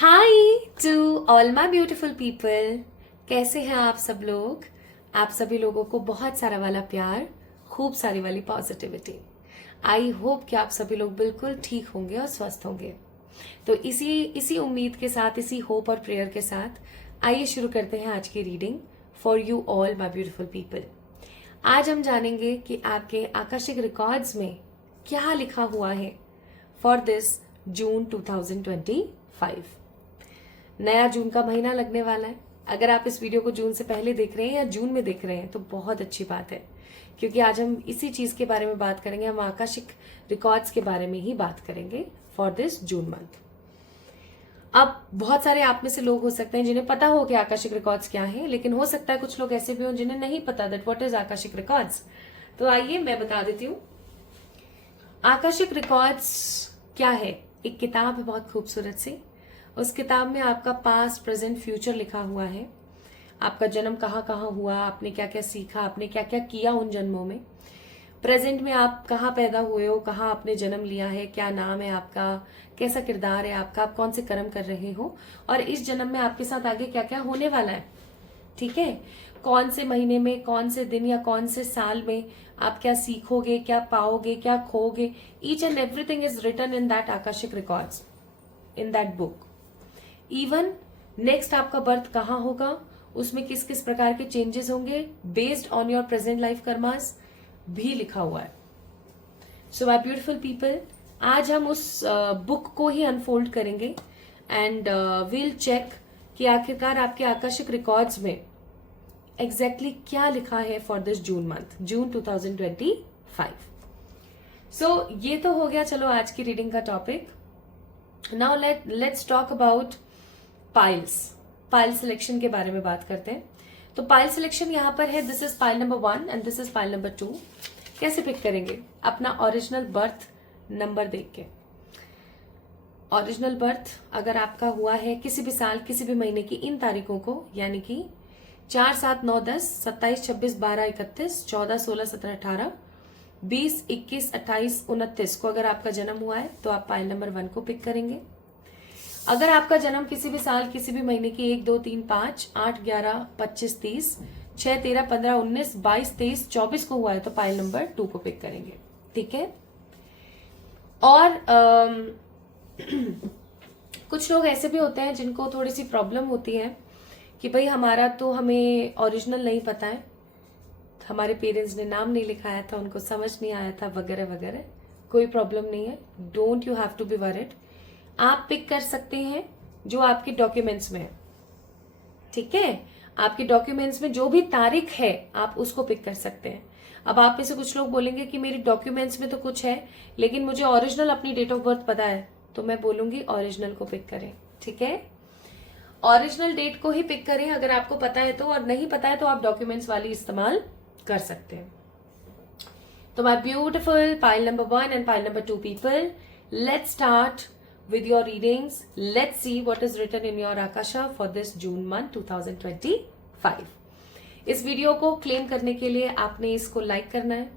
Hi to all my beautiful people. कैसे हैं आप सब लोग? आप सभी लोगों को बहुत सारा वाला प्यार, खूब सारी वाली पॉजिटिविटी। आई होप कि आप सभी लोग बिल्कुल ठीक होंगे और स्वस्थ होंगे। तो इसी इसी उम्मीद के साथ, इसी होप और प्रेयर के साथ आइए शुरू करते हैं आज की reading for you all my beautiful people. आज हम जानेंगे कि आपके आकाशिक रिकॉर्ड्स में क्या लिखा हुआ है फॉर दिस जून 2025। नया जून का महीना लगने वाला है। अगर आप इस वीडियो को जून से पहले देख रहे हैं या जून में देख रहे हैं तो बहुत अच्छी बात है, क्योंकि आज हम इसी चीज के बारे में बात करेंगे। हम आकाशिक रिकॉर्ड्स के बारे में ही बात करेंगे फॉर दिस जून मंथ। अब बहुत सारे आप में से लोग हो सकते हैं जिन्हें पता हो कि आकाशिक रिकॉर्ड्स क्या है, लेकिन हो सकता है कुछ लोग ऐसे भी हों जिन्हें नहीं पता that what is Akashic records. तो आइए मैं बता देती हूँ आकाशिक रिकॉर्ड्स क्या है। एक किताब है बहुत खूबसूरत सी। उस किताब में आपका पास्ट, प्रेजेंट, फ्यूचर लिखा हुआ है। आपका जन्म कहाँ कहाँ हुआ, आपने क्या क्या सीखा, आपने क्या क्या किया उन जन्मों में। प्रेजेंट में आप कहाँ पैदा हुए हो, कहाँ आपने जन्म लिया है, क्या नाम है आपका, कैसा किरदार है आपका, आप कौन से कर्म कर रहे हो, और इस जन्म में आपके साथ आगे क्या क्या होने वाला है। ठीक है, कौन से महीने में, कौन से दिन या कौन से साल में आप क्या सीखोगे, क्या पाओगे, क्या खोगे। Each and everything is written in that Akashic records, in that book. Even next आपका बर्थ कहाँ होगा, उसमें किस किस प्रकार के चेंजेस होंगे based on your present life karmas भी लिखा हुआ है। सो माय ब्यूटीफुल पीपल, आज हम उस बुक को ही अनफोल्ड करेंगे एंड वील चेक कि आखिरकार आपके आकाशिक रिकॉर्ड्स में एग्जैक्टली क्या लिखा है for this June month, June 2025। सो ये तो हो गया चलो आज की रीडिंग का topic. Now let's talk about piles. Pile selection के बारे में बात करते हैं। तो पाइल सिलेक्शन यहाँ पर है, this is pile number 1 and this is pile number 2। कैसे पिक करेंगे? अपना ओरिजिनल बर्थ नंबर देख के। ओरिजिनल बर्थ अगर आपका हुआ है किसी भी साल, किसी भी महीने की इन तारीखों को, यानी कि 4, 7, 9, 10, 27, 26, 12, 31, 14, 16, 17, 18, 20, 21, 28, 29 को अगर आपका जन्म हुआ है तो आप पाइल नंबर 1 को पिक करेंगे। अगर आपका जन्म किसी भी साल, किसी भी महीने की 1, 2, 3, 5, 8, 11, 25, 30, 6, 13, 15, 19, 22, 23, 24 को हुआ है तो पाइल नंबर 2 को पिक करेंगे। ठीक है। और कुछ लोग ऐसे भी होते हैं जिनको थोड़ी सी प्रॉब्लम होती है कि भाई हमारा तो हमें ओरिजिनल नहीं पता है, हमारे पेरेंट्स ने नाम नहीं लिखाया था, उनको समझ नहीं आया था, वगैरह वगैरह। कोई प्रॉब्लम नहीं है, don't you have to be worried. आप पिक कर सकते हैं जो आपके डॉक्यूमेंट्स में है। ठीक है, आपके डॉक्यूमेंट्स में जो भी तारीख है आप उसको पिक कर सकते हैं। अब आप में से कुछ लोग बोलेंगे कि मेरे डॉक्यूमेंट्स में तो कुछ है लेकिन मुझे ओरिजिनल अपनी डेट ऑफ बर्थ पता है, तो मैं बोलूंगी ओरिजिनल को पिक करें। ठीक है, ओरिजिनल डेट को ही पिक करें अगर आपको पता है तो, और नहीं पता है तो आप डॉक्यूमेंट्स वाली इस्तेमाल कर सकते हैं। तो my beautiful pile number 1 and pile number 2 people, let's start with your readings. Let's see what is written in your Akasha for this June month 2025. इस वीडियो को क्लेम करने के लिए आपने इसको लाइक करना है,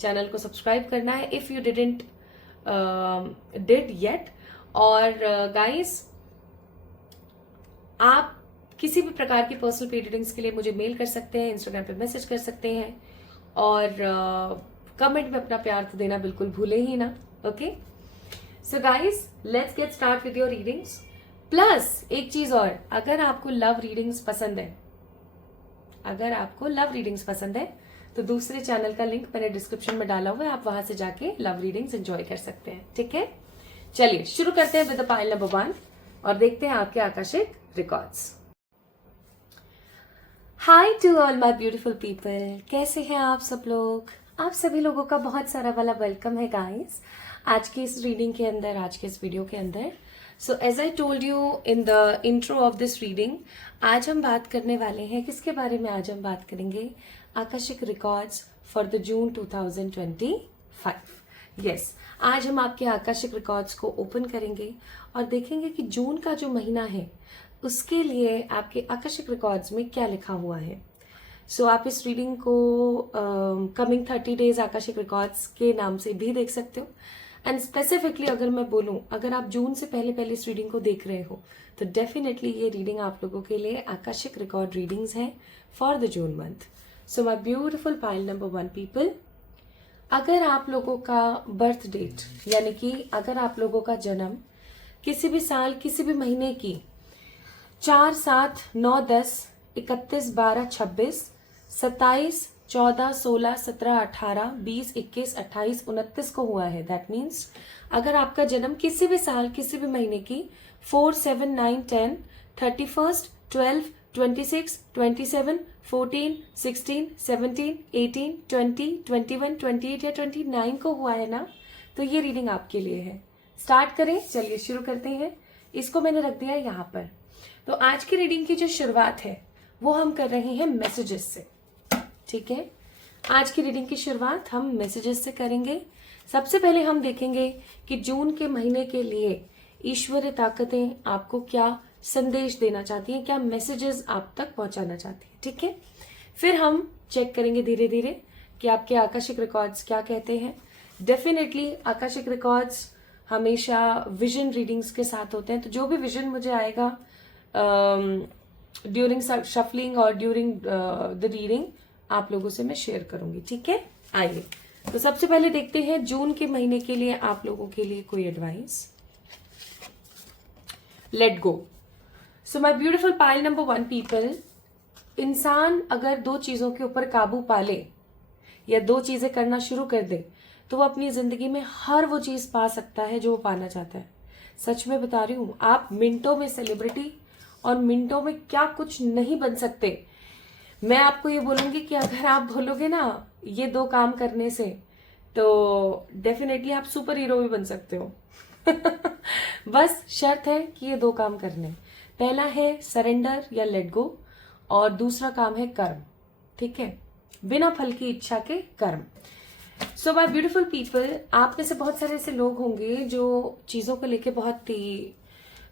चैनल को सब्सक्राइब करना है if you didn't did yet. और गाइस आप किसी भी प्रकार की पर्सनल पेड रीडिंग्स के लिए मुझे मेल कर सकते हैं, इंस्टाग्राम पे मैसेज कर सकते हैं, और कमेंट में अपना प्यार तो देना बिल्कुल भूले ही ना। Okay, so guys let's get start with your readings. Plus एक चीज और, अगर आपको लव रीडिंग्स पसंद है, अगर आपको लव रीडिंग्स पसंद है तो दूसरे चैनल का लिंक मैंने डिस्क्रिप्शन में डाला हुआ है, आप वहां से जाके लव रीडिंग्स एंजॉय कर सकते हैं। ठीक है, चलिए शुरू करते हैं विद द पाइल नंबर 1 और देखते हैं आपके akashic records. Hi to all my beautiful people, कैसे हैं आप सब लोग? आप सभी लोगों का बहुत सारा वाला वेलकम है गाइस आज की इस रीडिंग के अंदर, आज के इस वीडियो के अंदर। So as I told you in the intro of this reading, आज हम बात करने वाले हैं किसके बारे में? आज हम बात करेंगे Akashic records for the June 2025। Yes, आज हम आपके आकाशिक रिकॉर्ड्स को ओपन करेंगे और देखेंगे कि जून का जो महीना है उसके लिए आपके आकाशिक रिकॉर्ड्स में क्या लिखा हुआ है। सो आप इस रीडिंग को कमिंग 30 डेज आकाशिक रिकॉर्ड्स के नाम से भी देख सकते हो। एंड स्पेसिफिकली अगर मैं बोलूं, अगर आप जून से पहले पहले इस रीडिंग को देख रहे हो तो डेफिनेटली ये रीडिंग आप लोगों के लिए आकाशिक रिकॉर्ड रीडिंग्स हैं for the June month. So my beautiful pile number 1 people, अगर आप लोगों का बर्थ डेट यानी कि अगर आप लोगों का जन्म किसी भी साल किसी भी महीने की 4, 7, 9, 10, 31, 12, 26, 27, 14, 16, 17, 18, 20, 21, 28, 29 को हुआ है, दैट मीन्स अगर आपका जन्म किसी भी साल किसी भी महीने की 4, 7, 9, 10, 31, 12, 26, 27, 14, 16, 17, 18, 20, 21, 28 या 29 को हुआ है ना, तो ये रीडिंग आपके लिए है. स्टार्ट करें, चलिए शुरू करते हैं. इसको मैंने रख दिया यहाँ पर. तो आज की रीडिंग की जो शुरुआत है वो हम कर रहे हैं मैसेजेस से. ठीक है, आज की रीडिंग की शुरुआत हम मैसेजेस से करेंगे. सबसे पहले हम देखेंगे कि जून के महीने के लिए ईश्वरीय ताकतें आपको क्या संदेश देना चाहती हैं, क्या मैसेजेस आप तक पहुंचाना चाहती हैं. ठीक है, फिर हम चेक करेंगे धीरे धीरे कि आपके आकाशिक रिकॉर्ड्स क्या कहते हैं. डेफिनेटली आकाशिक रिकॉर्ड्स हमेशा विजन रीडिंग्स के साथ होते हैं, तो जो भी विजन मुझे आएगा ड्यूरिंग शफलिंग और ड्यूरिंग द रीडिंग आप लोगों से मैं शेयर करूंगी. ठीक है, आइए तो सबसे पहले देखते हैं जून के महीने के लिए आप लोगों के लिए कोई advice. Let go. So my beautiful pile number 1 people, इंसान अगर 2 चीजों के ऊपर काबू पा ले या 2 चीजें करना शुरू कर दे तो वो अपनी जिंदगी में हर वो चीज पा सकता है जो वो पाना चाहता है. सच में बता रही हूं, आप मिनटों में सेलिब्रिटी और मिनटों में क्या कुछ नहीं बन सकते. मैं आपको ये बोलूंगी कि अगर आप बोलोगे ना ये 2 काम करने से तो डेफिनेटली आप सुपर हीरो भी बन सकते हो. बस शर्त है कि ये 2 काम करने. पहला है सरेंडर या लेट गो और दूसरा काम है कर्म. ठीक है, बिना फल की इच्छा के कर्म. सो माय ब्यूटीफुल पीपल, आप में से बहुत सारे ऐसे लोग होंगे जो चीजों को लेके बहुत ही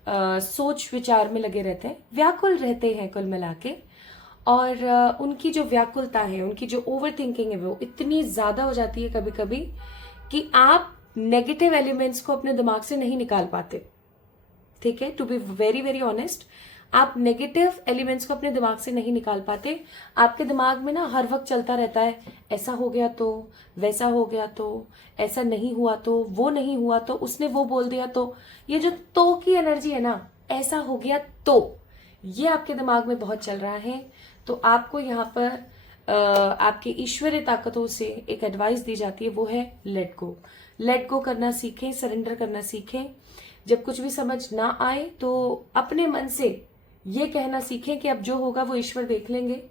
सोच विचार में लगे रहते हैं, व्याकुल रहते हैं कुल मिला के. और उनकी जो व्याकुलता है, उनकी जो ओवर थिंकिंग है वो इतनी ज्यादा हो जाती है कभी कभी कि आप नेगेटिव एलिमेंट्स को अपने दिमाग से नहीं निकाल पाते. ठीक है, to be very very honest, आप नेगेटिव एलिमेंट्स को अपने दिमाग से नहीं निकाल पाते. आपके दिमाग में ना हर वक्त चलता रहता है ऐसा हो गया तो, वैसा हो गया तो, ऐसा नहीं हुआ तो, वो नहीं हुआ तो, उसने वो बोल दिया तो. ये जो तो की एनर्जी है ना, ऐसा हो गया तो, ये आपके दिमाग में बहुत चल रहा है. तो आपको यहाँ पर आपकी ईश्वरीय ताकतों से एक एडवाइस दी जाती है, वो है लेट गो. लेट गो करना सीखें, सरेंडर करना सीखें. जब कुछ भी समझ ना आए तो अपने मन से ये कहना सीखें कि अब जो होगा वो ईश्वर देख लेंगे,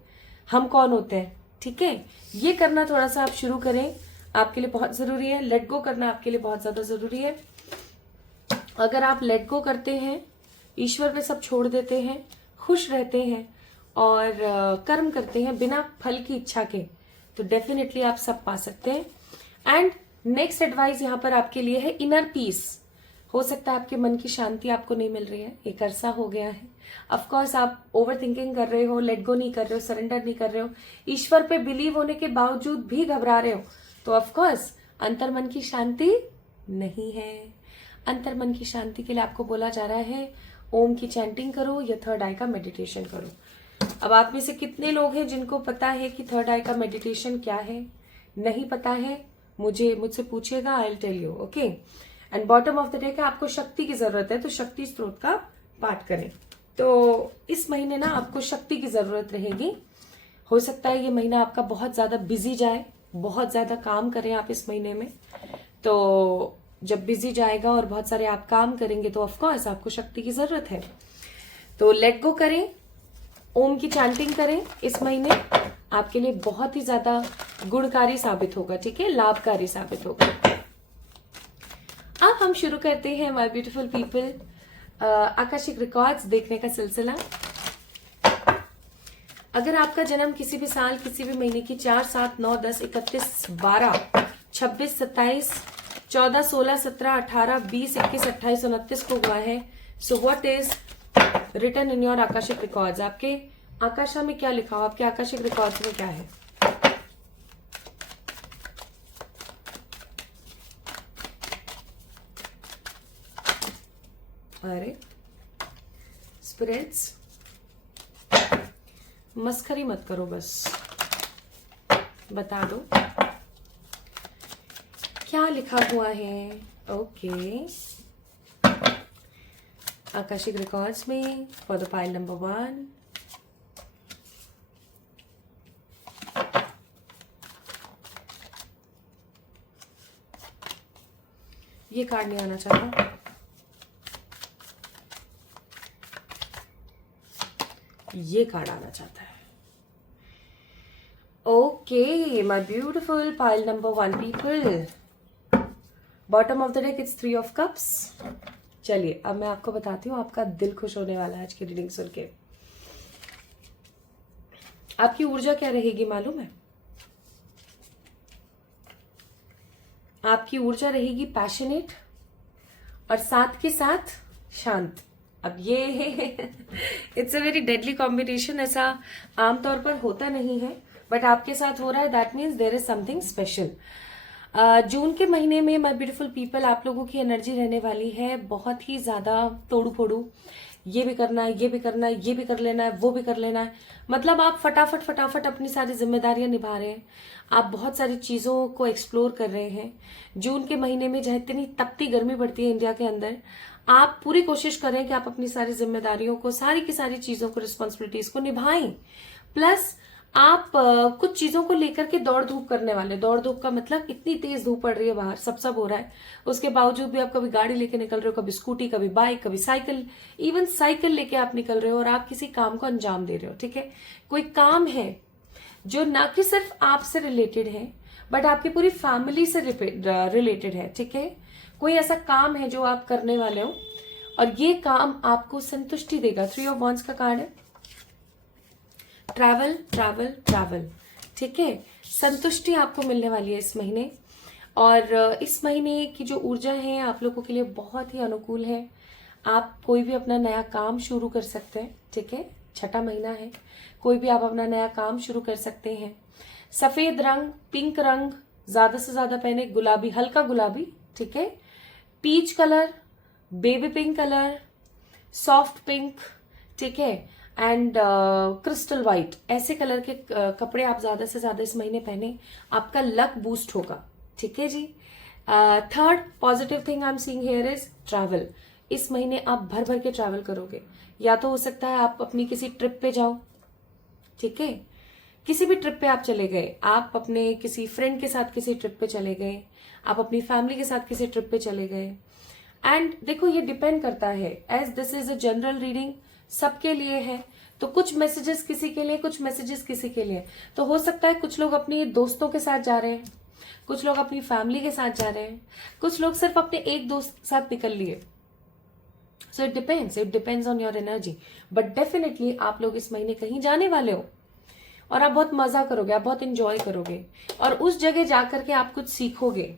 हम कौन होते हैं. ठीक है, ये करना थोड़ा सा आप शुरू करें, आपके लिए बहुत जरूरी है. लेट गो करना आपके लिए बहुत ज्यादा जरूरी है. अगर आप लेट गो करते हैं, ईश्वर पे सब छोड़ देते हैं, खुश रहते हैं और कर्म करते हैं बिना फल की इच्छा के, तो डेफिनेटली आप सब पा सकते हैं. एंड नेक्स्ट एडवाइस यहाँ पर आपके लिए है इनर पीस. हो सकता है आपके मन की शांति आपको नहीं मिल रही है, एक अरसा हो गया है. ऑफकोर्स आप ओवर थिंकिंग कर रहे हो, लेट गो नहीं कर रहे हो, सरेंडर नहीं कर रहे हो, ईश्वर पे बिलीव होने के बावजूद भी घबरा रहे हो, तो ऑफकोर्स अंतर मन की शांति नहीं है. अंतर मन की शांति के लिए आपको बोला जा रहा है ओम की चैंटिंग करो या थर्ड आई का मेडिटेशन करो. अब आप में से कितने लोग हैं जिनको पता है कि थर्ड आई का मेडिटेशन क्या है? नहीं पता है, मुझसे पूछिएगा, I will tell you. Okay, and bottom of the day का आपको शक्ति की जरूरत है, तो शक्ति स्त्रोत का पाठ करें. तो इस महीने ना आपको शक्ति की जरूरत रहेगी. हो सकता है ये महीना आपका बहुत ज्यादा बिजी जाए, बहुत ज्यादा काम करें आप इस महीने में. तो जब बिजी जाएगा और बहुत सारे आप काम करेंगे तो ऑफकोर्स आपको शक्ति की जरूरत है. तो लेट गो करें, ओम की चैंटिंग करें. इस महीने आपके लिए बहुत ही ज्यादा गुणकारी साबित होगा. ठीक है, लाभकारी साबित होगा. अब हम शुरू करते हैं my beautiful people Akashic records देखने का सिलसिला. अगर आपका जन्म किसी भी साल किसी भी महीने की 4, 7, 9, 10, 31, 12, 26, 27, 14, 16, 17, 18, 20, 21, 28, 29 को हुआ है, so what is written in your akashic records. आपके आकाशा में क्या लिखा हो, आपके आकाशिक रिकॉर्ड्स में क्या है? अरे स्पिरिट्स, मस्खरी मत करो, बस बता दो क्या लिखा हुआ है। ओके, आकाशिक रिकॉर्ड्स में फॉर द पाइल नंबर 1। ये कार्ड नहीं आना चाहता, ये कार्ड आना चाहता है। Okay my beautiful pile number 1 people, bottom of the deck it's 3 of cups. चलिए अब मैं आपको बताती हूँ, आपका दिल खुश होने वाला है आज की रीडिंग सुन के। आपकी ऊर्जा क्या रहेगी मालूम है? आपकी ऊर्जा रहेगी पैशनेट और साथ के साथ शांत। अब ये it's a very deadly combination, ऐसा आमतौर पर होता नहीं है, बट आपके साथ हो रहा है, that means there is something special. जून के महीने में माय ब्यूटीफुल पीपल आप लोगों की एनर्जी रहने वाली है बहुत ही ज्यादा तोड़ू फोड़ू। ये भी करना है, ये भी करना है, ये भी कर लेना है, वो भी कर लेना है। मतलब आप फटाफट फटाफट अपनी सारी जिम्मेदारियां निभा रहे हैं, आप बहुत सारी चीजों को एक्सप्लोर कर रहे हैं। जून के महीने में जहाँ इतनी तपती गर्मी पड़ती है इंडिया के अंदर, आप पूरी कोशिश करें कि आप अपनी सारी जिम्मेदारियों को, सारी की सारी चीजों को, रिस्पॉन्सिबिलिटीज को निभाएं। प्लस आप कुछ चीजों को लेकर के दौड़ धूप करने वाले। दौड़ धूप का मतलब इतनी तेज धूप पड़ रही है बाहर, सब हो रहा है, उसके बावजूद भी आप कभी गाड़ी लेके निकल रहे हो, कभी स्कूटी, कभी बाइक, कभी साइकिल, इवन साइकिल लेके आप निकल रहे हो और आप किसी काम को अंजाम दे रहे हो। ठीक है, कोई काम है जो ना कि सिर्फ आपसे रिलेटेड है बट आपकी पूरी फैमिली से रिलेटेड है। ठीक है, कोई ऐसा काम है जो आप करने वाले हो और ये काम आपको संतुष्टि देगा। 3 ऑफ वॉन्ड्स का कार्ड है, ट्रैवल ट्रैवल ट्रैवल। ठीक है, संतुष्टि आपको मिलने वाली है इस महीने, और इस महीने की जो ऊर्जा है आप लोगों के लिए बहुत ही अनुकूल है। आप कोई भी अपना नया काम शुरू कर सकते हैं। ठीक है, छठा महीना है, कोई भी आप अपना नया काम शुरू कर सकते हैं। सफेद रंग, पिंक रंग ज्यादा से ज्यादा पहने, गुलाबी, हल्का गुलाबी, ठीक है, peach colour, baby pink colour, soft pink, ठीक है, एंड क्रिस्टल व्हाइट, ऐसे कलर के कपड़े आप ज्यादा से ज्यादा इस महीने पहने, आपका लक बूस्ट होगा। ठीक है जी। Third positive thing I am seeing here is travel. इस महीने आप भर भर के ट्रैवल करोगे, या तो हो सकता है आप अपनी किसी ट्रिप पे जाओ। ठीक है, किसी भी ट्रिप पे आप चले गए, आप अपने किसी फ्रेंड के साथ किसी ट्रिप पे चले गए, आप अपनी फैमिली के साथ किसी ट्रिप पे चले गए। एंड देखो ये डिपेंड करता है, as this is a general reading, सबके लिए है, तो कुछ मैसेजेस किसी के लिए, कुछ मैसेजेस किसी के लिए। तो हो सकता है कुछ लोग अपनी दोस्तों के साथ जा रहे हैं, कुछ लोग अपनी फैमिली के साथ जा रहे हैं, कुछ लोग सिर्फ अपने एक दोस्त के साथ निकल लिए। So it depends on your energy, but definitely आप लोग इस महीने कहीं जाने वाले हो और आप बहुत मजा करोगे, आप बहुत इंजॉय करोगे, और उस जगह जाकर के आप कुछ सीखोगे।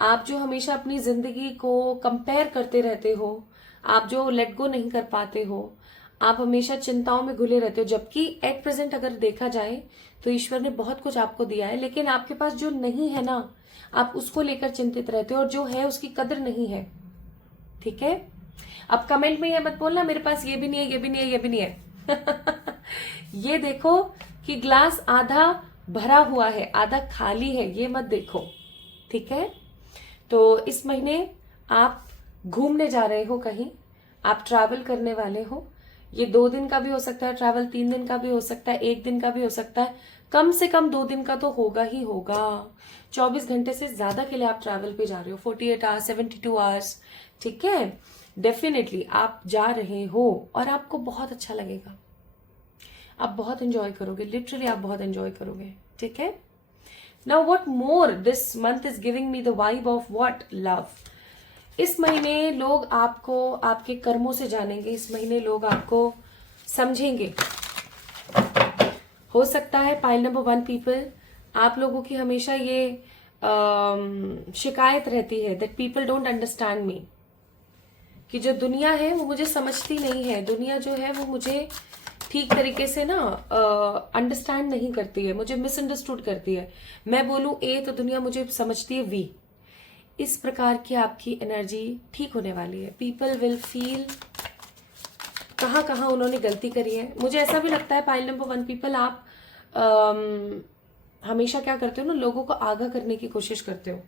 आप जो हमेशा अपनी जिंदगी को कंपेयर करते रहते हो, आप जो लेट गो नहीं कर पाते हो, आप हमेशा चिंताओं में घुले रहते हो, जबकि एट प्रेजेंट अगर देखा जाए तो ईश्वर ने बहुत कुछ आपको दिया है, लेकिन आपके पास जो नहीं है ना, आप उसको लेकर चिंतित रहते हो, और जो है उसकी कदर नहीं है। ठीक है, अब कमेंट में ये मत बोलना मेरे पास ये भी नहीं है, ये भी नहीं है, ये भी नहीं है। ये देखो कि ग्लास आधा भरा हुआ है, आधा खाली है, ये मत देखो। ठीक है, तो इस महीने आप घूमने जा रहे हो कहीं, आप ट्रैवल करने वाले हो। ये 2 दिन का भी हो सकता है ट्रैवल, 3 दिन का भी हो सकता है, 1 दिन का भी हो सकता है, कम से कम 2 दिन का तो होगा ही होगा। 24 घंटे से ज्यादा के लिए आप ट्रैवल पे जा रहे हो, 48 आवर्स, 72 आवर्स। ठीक है, डेफिनेटली आप जा रहे हो और आपको बहुत अच्छा लगेगा, आप बहुत एंजॉय करोगे, लिटरली आप बहुत एंजॉय करोगे। ठीक है, now what more, this month is giving me the vibe of what, love. इस महीने लोग आपको आपके कर्मों से जानेंगे, इस महीने लोग आपको समझेंगे। हो सकता है पाइल नंबर 1 पीपल, आप लोगों की हमेशा ये शिकायत रहती है that people don't understand me, कि जो दुनिया है वो मुझे समझती नहीं है, दुनिया जो है वो मुझे ठीक तरीके से ना अंडरस्टैंड नहीं करती है, मुझे मिसअंडरस्टूड करती है। मैं बोलूं ए तो दुनिया मुझे समझती है वी। इस प्रकार की आपकी एनर्जी ठीक होने वाली है। पीपल विल फील कहाँ कहाँ उन्होंने गलती करी है। मुझे ऐसा भी लगता है पाइल नंबर 1 पीपल, आप हमेशा क्या करते हो ना, लोगों को आगाह करने की कोशिश करते हो,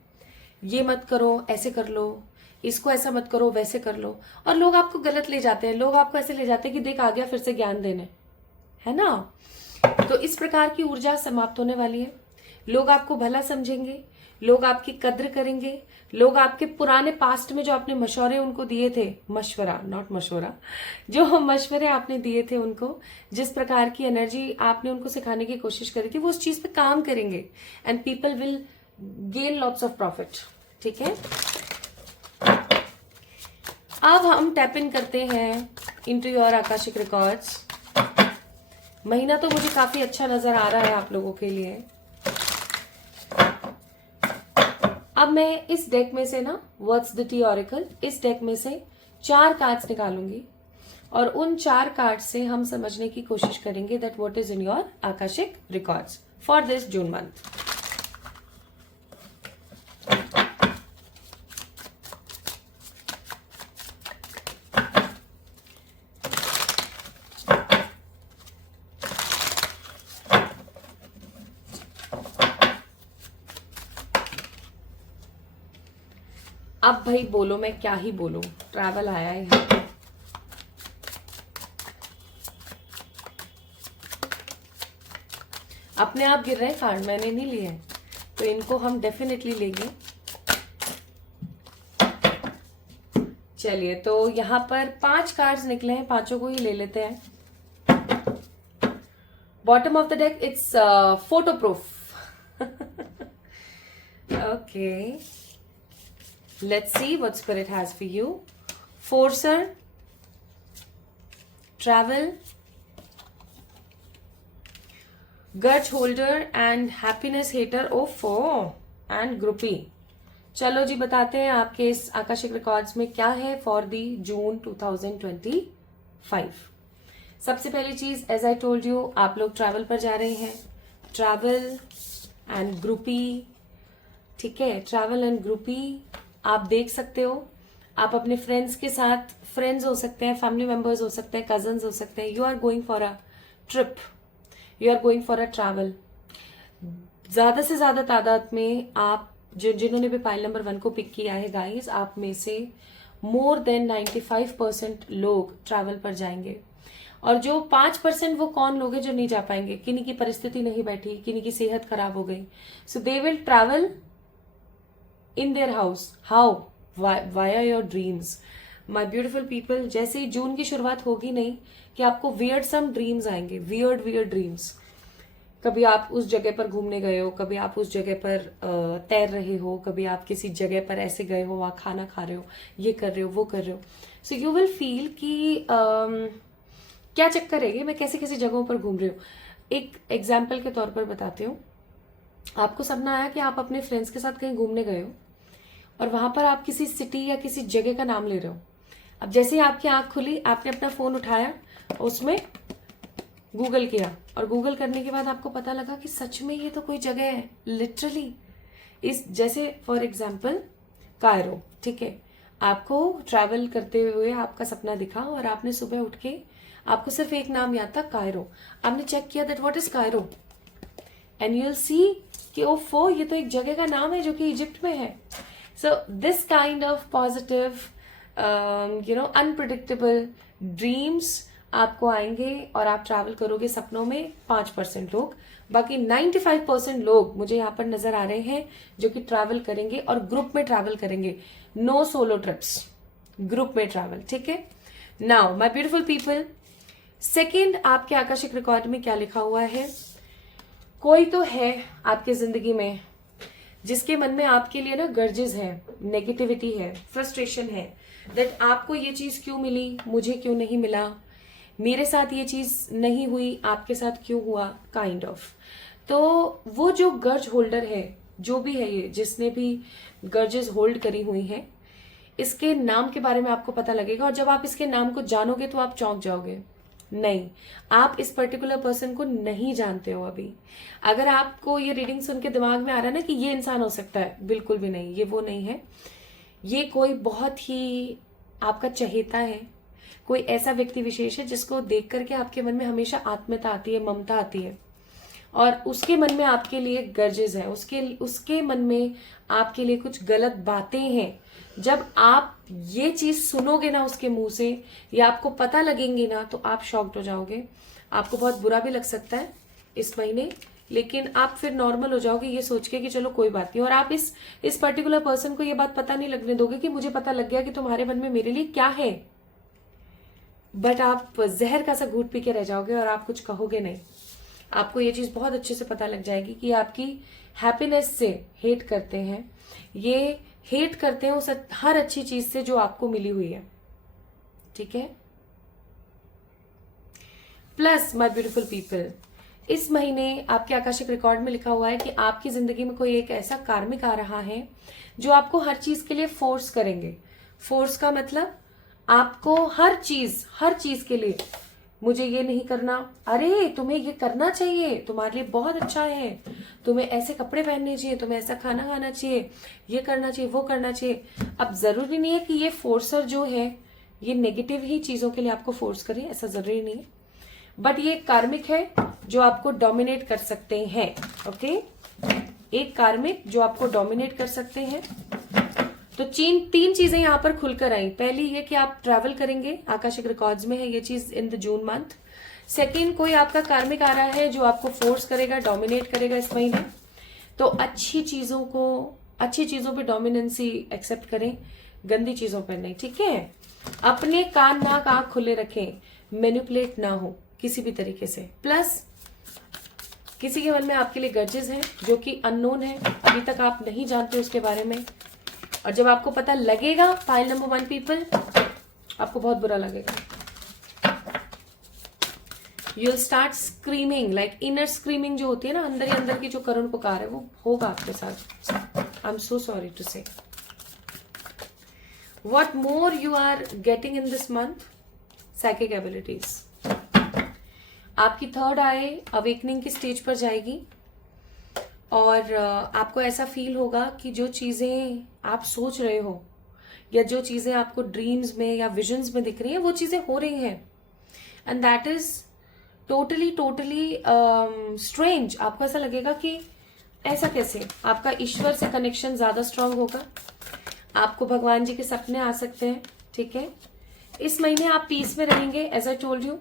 ये मत करो, ऐसे कर लो, इसको ऐसा मत करो, वैसे कर लो, और लोग आपको गलत ले जाते हैं। लोग आपको ऐसे ले जाते हैं कि देख आ गया फिर से ज्ञान देने, है ना। तो इस प्रकार की ऊर्जा समाप्त होने वाली है। लोग आपको भला समझेंगे, लोग आपकी कद्र करेंगे, लोग आपके पुराने पास्ट में जो आपने मशवरे उनको दिए थे, मशवरा नॉट मशवरा, जो मशवरे आपने दिए थे उनको, जिस प्रकार की एनर्जी आपने उनको सिखाने की कोशिश करी थी, वो उस चीज पे काम करेंगे and people will gain lots of profit. ठीक है, अब हम टैप इन करते हैं इनटू योर आकाशिक रिकॉर्ड्स। महीना तो मुझे काफी अच्छा नजर आ रहा है आप लोगों के लिए। अब मैं इस डेक में से ना, व्हाट्स द टी ऑरेकल, इस डेक में से 4 कार्ड्स निकालूंगी और उन 4 कार्ड से हम समझने की कोशिश करेंगे that what is in your akashic records for this June month. अब भाई बोलो, मैं क्या ही बोलूं, ट्रैवल आया है यहाँ पे। अपने आप गिर रहे हैं कार्ड, मैंने नहीं लिए हैं, तो इनको हम डेफिनेटली लेंगे। चलिए, तो यहाँ पर 5 कार्ड्स निकले हैं, 5 को ही ले लेते हैं। Bottom of the deck it's photo proof. Okay, let's see what spirit has for you. Forcer, travel, grudge holder and happiness hater. And groupie. चलो जी, बताते हैं आपके इस आकाशिक रिकॉर्ड्स में क्या है फॉर दी जून 2025। सबसे पहली चीज, एज आई टोल्ड यू, आप लोग ट्रैवल पर जा रहे हैं। ट्रैवल एंड ग्रुपी, ठीक है, ट्रैवल एंड ग्रुपी आप देख सकते हो। आप अपने फ्रेंड्स के साथ, फ्रेंड्स हो सकते हैं, फैमिली मेंबर्स हो सकते हैं, कजन्स हो सकते हैं। You are going for a trip, you are going for a travel. ज्यादा से ज्यादा तादाद में आप जिन्होंने भी पाइल नंबर 1 को पिक किया है गाइस, आप में से मोर देन 95% लोग ट्रैवल पर जाएंगे। और जो 5% वो कौन लोग हैं जो नहीं जा पाएंगे, किन्हीं की परिस्थिति नहीं बैठी, किन्हीं की सेहत खराब हो गई, so they will travel in their house. How? Via your dreams. My beautiful people, जैसे ही जून की शुरुआत होगी नहीं कि आपको weird some dreams आएंगे, weird dreams। कभी आप उस जगह पर घूमने गए हो, कभी आप उस जगह पर तैर रहे हो, कभी आप किसी जगह पर ऐसे गए हो, वहां खाना खा रहे हो, ये कर रहे हो, वो कर रहे हो। सो यू विल फील कि क्या चक्कर है ये, मैं कैसे कैसे जगहों पर घूम रही हूँ। एक एग्जाम्पल के तौर पर बताती हूँ। आपको सपना आया कि आप अपने फ्रेंड्स के साथ कहीं घूमने गए हो और वहां पर आप किसी सिटी या किसी जगह का नाम ले रहे हो। अब जैसे ही आपकी आंख खुली, आपने अपना फोन उठाया, उसमें गूगल किया, और गूगल करने के बाद आपको पता लगा कि सच में ये तो कोई जगह है, लिटरली। इस जैसे फॉर एग्जाम्पल कायरो, ठीक है, आपको ट्रैवल करते हुए आपका सपना दिखा और आपने सुबह उठ के, आपको सिर्फ एक नाम याद था, कायरो। आपने चेक किया that what is Cairo, and you will see कि ओफो, ये तो एक जगह का नाम है जो कि इजिप्ट में है। So this kind of positive, unpredictable dreams आपको आएंगे और आप ट्रैवल करोगे सपनों में। 5% लोग, बाकी 95% लोग मुझे यहाँ पर नजर आ रहे हैं जो कि ट्रैवल करेंगे और ग्रुप में ट्रैवल करेंगे। नो सोलो ट्रिप्स, ग्रुप में ट्रैवल, ठीक है। Now my beautiful people, second आपके आकाशिक रिकॉर्ड में क्या लिखा हुआ है। कोई तो है आपके जिंदगी में जिसके मन में आपके लिए ना गर्जेस है, नेगेटिविटी है, फ्रस्ट्रेशन है, दैट आपको ये चीज क्यों मिली, मुझे क्यों नहीं मिला, मेरे साथ ये चीज नहीं हुई, आपके साथ क्यों हुआ, काइंड ऑफ। तो वो जो गर्ज होल्डर है, जो भी है ये, जिसने भी गर्जेस होल्ड करी हुई है, इसके नाम के बारे में आपको पता लगेगा। और जब आप इसके नाम को जानोगे तो आप चौंक जाओगे। नहीं, आप इस पर्टिकुलर पर्सन को नहीं जानते हो अभी। अगर आपको ये रीडिंग सुन के दिमाग में आ रहा है ना कि ये इंसान हो सकता है, बिल्कुल भी नहीं, ये वो नहीं है। ये कोई बहुत ही आपका चहेता है, कोई ऐसा व्यक्ति विशेष है जिसको देख करके आपके मन में हमेशा आत्मीयता आती है, ममता आती है, और उसके मन में आपके लिए गर्जेस है, उसके मन में आपके लिए कुछ गलत बातें हैं। जब आप ये चीज सुनोगे ना उसके मुंह से, या आपको पता लगेंगी ना, तो आप शॉक्ड हो जाओगे। आपको बहुत बुरा भी लग सकता है इस महीने, लेकिन आप फिर नॉर्मल हो जाओगे ये सोच के कि चलो कोई बात नहीं। और आप इस पर्टिकुलर पर्सन को ये बात पता नहीं लगने दोगे कि मुझे पता लग गया कि तुम्हारे मन में मेरे लिए क्या है, बट आप जहर का सा घूट पी के रह जाओगे और आप कुछ कहोगे नहीं। आपको ये चीज बहुत अच्छे से पता लग जाएगी कि आपकी हैप्पीनेस से हेट करते हैं, ये हेट करते हैं उस हर अच्छी चीज से जो आपको मिली हुई है, ठीक है। प्लस माय ब्यूटीफुल पीपल, इस महीने आपके आकाशिक रिकॉर्ड में लिखा हुआ है कि आपकी जिंदगी में कोई एक ऐसा कार्मिक आ रहा है जो आपको हर चीज के लिए फोर्स करेंगे। फोर्स का मतलब आपको हर चीज के लिए, मुझे ये नहीं करना, अरे तुम्हें ये करना चाहिए, तुम्हारे लिए बहुत अच्छा है, तुम्हें ऐसे कपड़े पहनने चाहिए, तुम्हें ऐसा खाना खाना चाहिए, ये करना चाहिए, वो करना चाहिए। अब जरूरी नहीं है कि ये फोर्सर जो है ये नेगेटिव ही चीजों के लिए आपको फोर्स करे, ऐसा जरूरी नहीं है, बट ये कार्मिक है जो आपको डोमिनेट कर सकते हैं। ओके, एक कार्मिक जो आपको डोमिनेट कर सकते हैं। तो तीन चीजें यहाँ पर खुलकर आई। पहली ये कि आप ट्रैवल करेंगे, आकाशिक रिकॉर्ड्स में है ये चीज in the June month. Second, कोई आपका कार्मिक आ रहा है जो आपको फोर्स करेगा, डोमिनेट करेगा इस महीने। तो अच्छी चीजों पे डोमिनेंसी एक्सेप्ट करें, गंदी चीजों पर नहीं, ठीक है। अपने कान नाक आंख खुले रखें, मैनिपुलेट ना हो किसी भी तरीके से। प्लस किसी के मन में आपके लिए गर्जेस हैं जो कि अननोन है, अभी तक आप नहीं जानते उसके बारे में, और जब आपको पता लगेगा, फाइल नंबर 1 पीपल, आपको बहुत बुरा लगेगा। You will start screaming, like inner screaming जो होती है ना, अंदर ही अंदर की जो करुण पुकार है, वो होगा आपके साथ। I am so sorry to say. What more you are getting in this month, psychic abilities. आपकी थर्ड आई अवेकनिंग की स्टेज पर जाएगी, और आपको ऐसा फील होगा कि जो चीजें आप सोच रहे हो, या जो चीजें आपको ड्रीम्स में या विजन्स में दिख रही हैं, वो चीजें हो रही हैं, and that is totally strange. आपको ऐसा लगेगा कि ऐसा कैसे। आपका ईश्वर से कनेक्शन ज्यादा स्ट्रांग होगा, आपको भगवान जी के सपने आ सकते हैं, ठीक है। इस महीने आप पीस में रहेंगे, एज आई टोल्ड यू।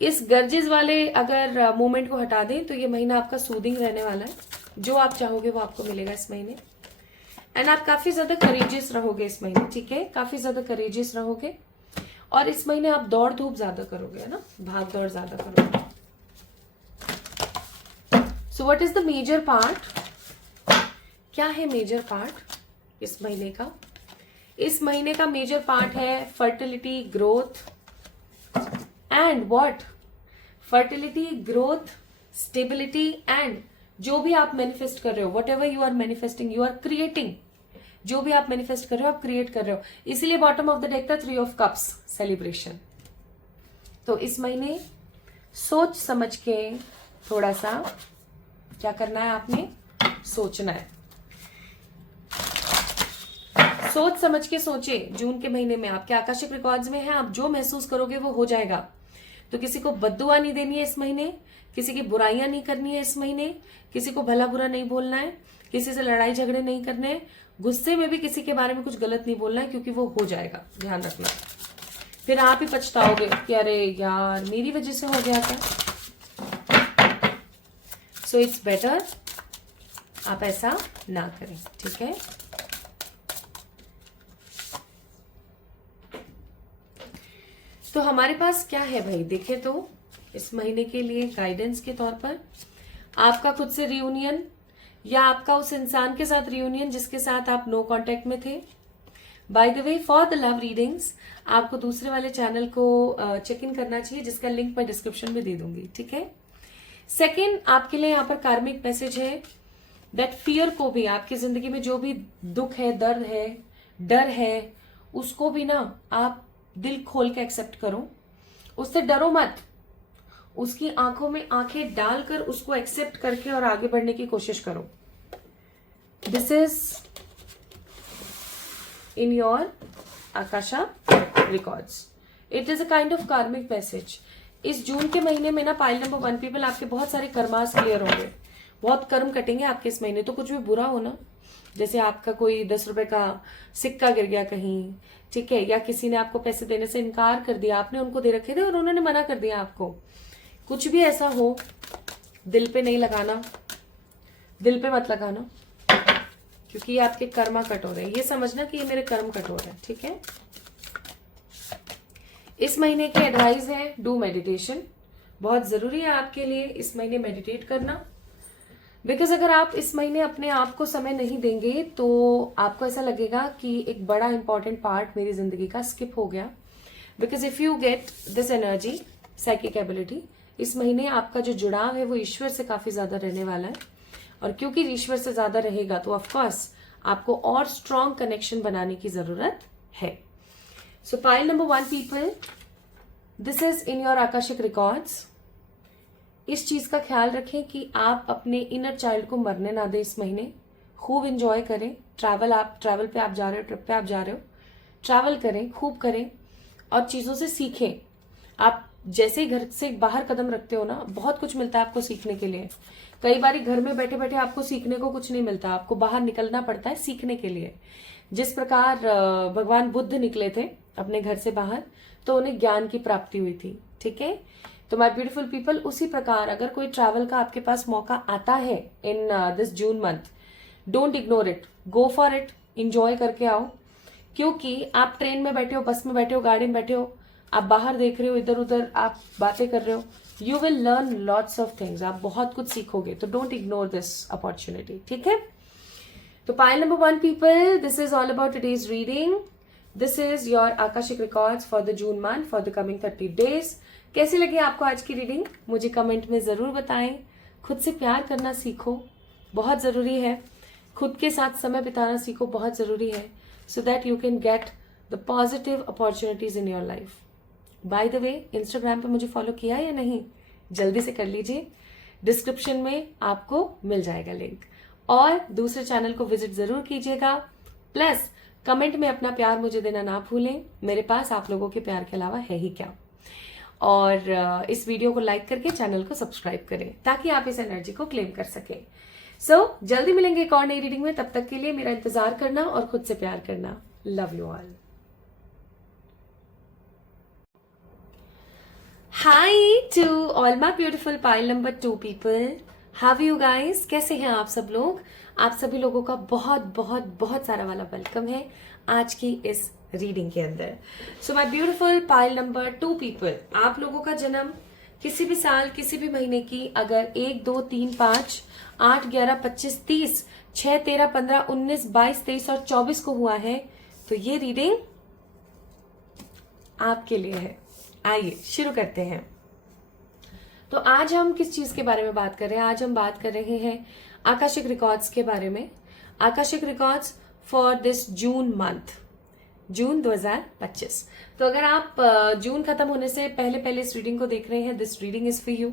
इस गर्जेस वाले अगर मोमेंट को हटा दें तो ये महीना आपका सूदिंग रहने वाला है, जो आप चाहोगे वो आपको मिलेगा इस महीने। एंड आप काफी ज्यादा करेजियस रहोगे इस महीने, ठीक है, काफी ज्यादा करेजियस रहोगे। और इस महीने आप दौड़ धूप ज्यादा करोगे, है ना, भाग दौड़ ज्यादा करोगे। So what is the major part, क्या है मेजर पार्ट इस महीने का? इस महीने का मेजर पार्ट है fertility, growth and what, fertility, growth, stability, and जो भी आप मैनिफेस्ट कर रहे हो, whatever you are manifesting, you are creating. जो भी आप मैनिफेस्ट कर रहे हो आप क्रिएट कर रहे हो। इसीलिए बॉटम ऑफ द डेक था 3 ऑफ कप्स, सेलिब्रेशन। तो इस महीने सोच समझ के थोड़ा सा क्या करना है, आपने सोचना है, सोच समझ के सोचे। जून के महीने में आपके आकाशिक रिकॉर्ड्स में है, आप जो महसूस करोगे वो हो जाएगा। तो किसी को बद्दुआ नहीं देनी है इस महीने, किसी की बुराइयां नहीं करनी है इस महीने, किसी को भला बुरा नहीं बोलना है, किसी से लड़ाई झगड़े नहीं करने हैं, गुस्से में भी किसी के बारे में कुछ गलत नहीं बोलना है, क्योंकि वो हो जाएगा, ध्यान रखना। फिर आप ही पछताओगे कि अरे यार मेरी वजह से हो गया था। सो इट्स बेटर आप ऐसा ना करें, ठीक है। तो हमारे पास क्या है भाई, देखें तो इस महीने के लिए गाइडेंस के तौर पर आपका खुद से रियूनियन, या आपका उस इंसान के साथ रियूनियन जिसके साथ आप नो कांटेक्ट में थे। By the way, for the love readings आपको दूसरे वाले चैनल को चेक इन करना चाहिए, जिसका लिंक मैं डिस्क्रिप्शन में दे दूंगी, ठीक है। सेकेंड, आपके लिए यहाँ पर कार्मिक मैसेज है दैट फियर को भी, आपकी जिंदगी में जो भी दुख है, दर्द है, डर है, उसको भी ना आप दिल खोल के एक्सेप्ट करो, उससे डरो मत, उसकी आंखों में आंखें डालकर उसको एक्सेप्ट करके और आगे बढ़ने की कोशिश करो. This is in your Akasha records. It is a kind of karmic message. इस जून के महीने में ना पाइल नंबर 1 पीपल, आपके बहुत सारे कर्मास क्लियर होंगे, बहुत कर्म कटेंगे आपके इस महीने. तो कुछ भी बुरा हो ना, जैसे आपका कोई 10 रुपए का सिक्का गिर गया कहीं, ठीक है, या किसी ने आपको पैसे देने से इनकार कर दिया, आपने उनको दे रखे थे और उन्होंने मना कर दिया आपको, कुछ भी ऐसा हो, दिल पे नहीं लगाना, दिल पे मत लगाना, क्योंकि ये आपके कर्मा कट हो रहे हैं. ये समझना कि ये मेरे कर्म कट हो रहे हैं, ठीक है. इस महीने की एडवाइस है, डू मेडिटेशन. बहुत जरूरी है आपके लिए इस महीने मेडिटेट करना, बिकॉज अगर आप इस महीने अपने आप को समय नहीं देंगे तो आपको ऐसा लगेगा कि एक बड़ा इंपॉर्टेंट पार्ट मेरी जिंदगी का स्किप हो गया. Because if you get this energy, psychic ability, इस महीने आपका जो जुड़ाव है वो ईश्वर से काफी ज्यादा रहने वाला है. और क्योंकि ईश्वर से ज्यादा रहेगा तो ऑफकोर्स आपको और स्ट्रॉन्ग कनेक्शन बनाने की जरूरत है. सो pile number 1 people, this is in your akashic records. इस चीज का ख्याल रखें कि आप अपने इनर चाइल्ड को मरने ना दें इस महीने. खूब एंजॉय करें. ट्रैवल पे आप जा रहे हो, ट्रिप पे आप जा रहे हो, ट्रैवल करें, खूब करें और चीजों से सीखें. आप जैसे ही घर से बाहर कदम रखते हो ना, बहुत कुछ मिलता है आपको सीखने के लिए. कई बार घर में बैठे बैठे आपको सीखने को कुछ नहीं मिलता, आपको बाहर निकलना पड़ता है सीखने के लिए. जिस प्रकार भगवान बुद्ध निकले थे अपने घर से बाहर तो उन्हें ज्ञान की प्राप्ति हुई थी, ठीक है. तो माय ब्यूटीफुल पीपल, उसी प्रकार अगर कोई ट्रैवल का आपके पास मौका आता है in this June month, don't ignore it, go for it, enjoy करके आओ. क्योंकि आप ट्रेन में बैठे हो, बस में बैठे हो, गाड़ी में बैठे हो, आप बाहर देख रहे हो, इधर उधर आप बातें कर रहे हो, you will learn lots of things. आप बहुत कुछ सीखोगे. तो डोंट इग्नोर दिस अपॉर्चुनिटी, ठीक है. तो pile number 1 people, this is all about today's reading. This is your akashic records for the June month for the coming 30 days. कैसी लगी आपको आज की रीडिंग, मुझे कमेंट में जरूर बताएं. खुद से प्यार करना सीखो, बहुत जरूरी है. खुद के साथ समय बिताना सीखो, बहुत जरूरी है, so that you can get the positive opportunities in your life. By the way, Instagram पे मुझे फॉलो किया या नहीं, जल्दी से कर लीजिए. डिस्क्रिप्शन में आपको मिल जाएगा लिंक. और दूसरे चैनल को विजिट जरूर कीजिएगा. प्लस कमेंट में अपना प्यार मुझे देना ना भूलें. मेरे पास आप लोगों के प्यार के अलावा है ही क्या. और इस वीडियो को लाइक करके चैनल को सब्सक्राइब करें ताकि आप इस एनर्जी को क्लेम कर सकें. सो जल्दी मिलेंगे एक और नई रीडिंग में. तब तक के लिए मेरा इंतजार करना और खुद से प्यार करना. Love you all. Hi to all my beautiful pile number 2 people. How are you guys? कैसे हैं आप सब लोग? आप सभी लोगों का बहुत बहुत बहुत सारा वाला वेलकम है आज की इस रीडिंग के अंदर. So my beautiful pile number 2 people, आप लोगों का जन्म किसी भी साल, किसी भी महीने की अगर 1, 2, 3, 5, 8, 11, 25, 30, 6, 13, 15, 19, 22, 23 और 24 को हुआ है तो ये रीडिंग आपके लिए है. आइए शुरू करते हैं. तो आज हम किस चीज के बारे में बात कर रहे हैं? आज हम बात कर रहे हैं आकाशिक रिकॉर्ड्स के बारे में. Akashic records for this June month, June 2025. तो अगर आप जून खत्म होने से पहले पहले इस रीडिंग को देख रहे हैं, this reading is for you.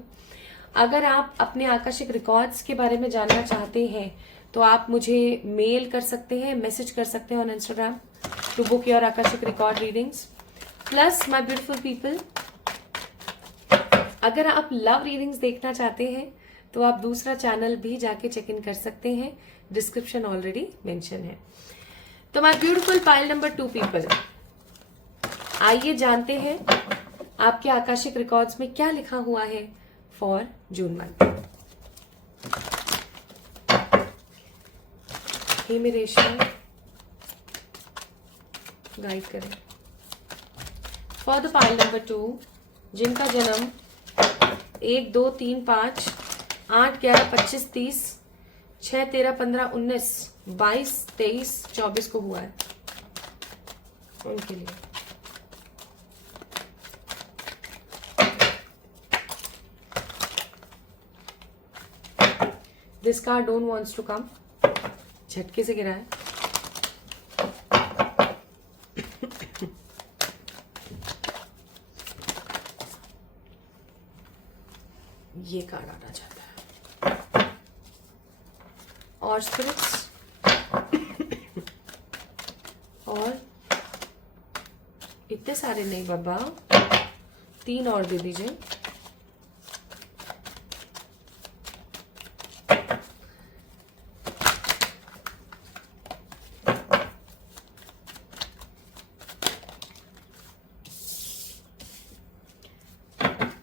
अगर आप अपने आकाशिक रिकॉर्ड्स के बारे में जानना चाहते हैं तो आप मुझे मेल कर सकते हैं, मैसेज कर सकते हैं on Instagram to book your akashic record readings. Plus my beautiful people, अगर आप लव रीडिंग्स देखना चाहते हैं तो आप दूसरा चैनल भी जाके चेक इन कर सकते हैं, डिस्क्रिप्शन ऑलरेडी मेंशन है. तो my beautiful pile number 2 people, आइए जानते हैं आपके आकाशिक रिकॉर्ड्स में क्या लिखा हुआ है फॉर जून मंथ. हे मेरे ईश्वर, गाइड करें. फॉर द पाइल नंबर 2, जिनका जन्म 1, 2, 3, 5, 8, 11, 25, 30, 6, 13, 15, 19, 22, 23, 24 को हुआ है, उनके लिए this card don't wants to come. झटके से गिरा है. ये कार्ड आना चाहता है। और स्पिरिट्स और इतने सारे नहीं बाबा, 3 और दे दीजिए।